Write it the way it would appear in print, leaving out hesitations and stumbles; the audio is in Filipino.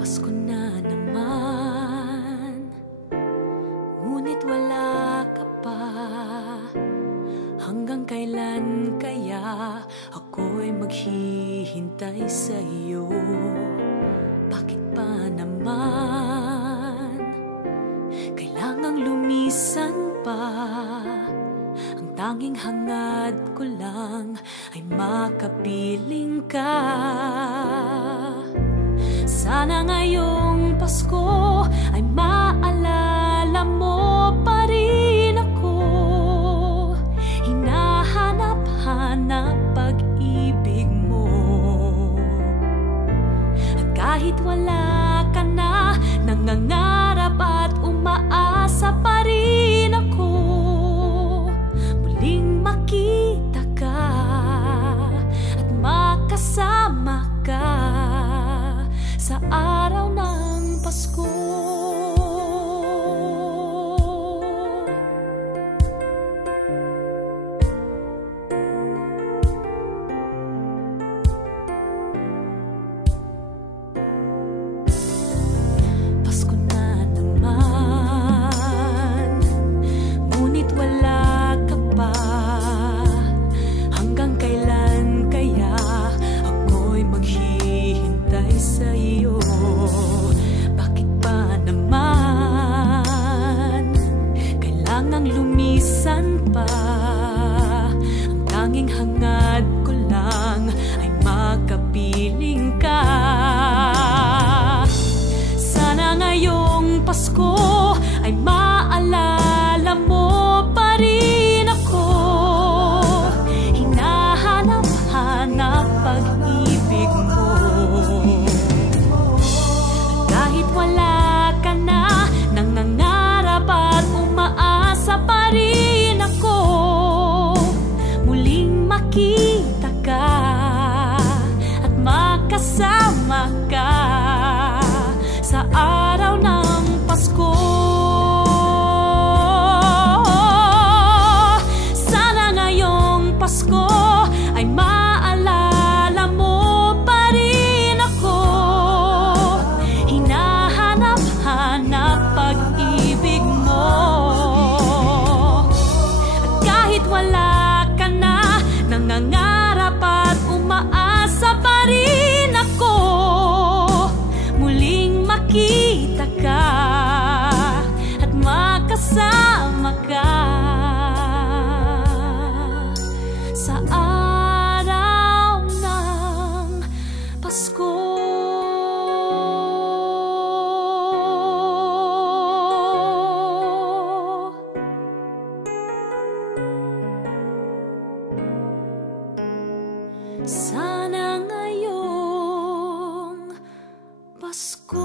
Pasko na naman, ngunit wala ka pa. Hanggang kailan kaya ako'y maghihintay sa iyo? Bakit pa naman kailangang lumisan pa? Ang tanging hangad ko lang ay makapiling ka. Sana ngayong Pasko ay maalala mo pa rin ako. Hinahanap-hanap pag-ibig mo. At kahit wala ka na, nangangarap at umaasa pa rin ako. Muling makita ka at makasama ka sa araw ng Pasko. Pasko na naman, ngunit wala ka pa. Hanggang kailan kaya ako'y maghihintay sa iyo? Bakit pa naman kailangang lumisan pa? Ang tanging hangad ko lang ay makapiling ka. Sana ngayong Pasko ay maalala mo pa rin ako. Hinahanap-hanap pag-ibig mo. Kahit wala ka na, nangangarap at umaasa pa rin ako. Muling makita ka at makasama ka sa araw ng Pasko. Sana ngayong Pasko ay maalala mo pa rin ako. Hinahanap-hanap pag-ibig mo. At kahit wala ka na, nangangarap at umaasa pa rin ako. Muling makita ka at makasama ka sa araw ng Pasko. Sana ngayong Pasko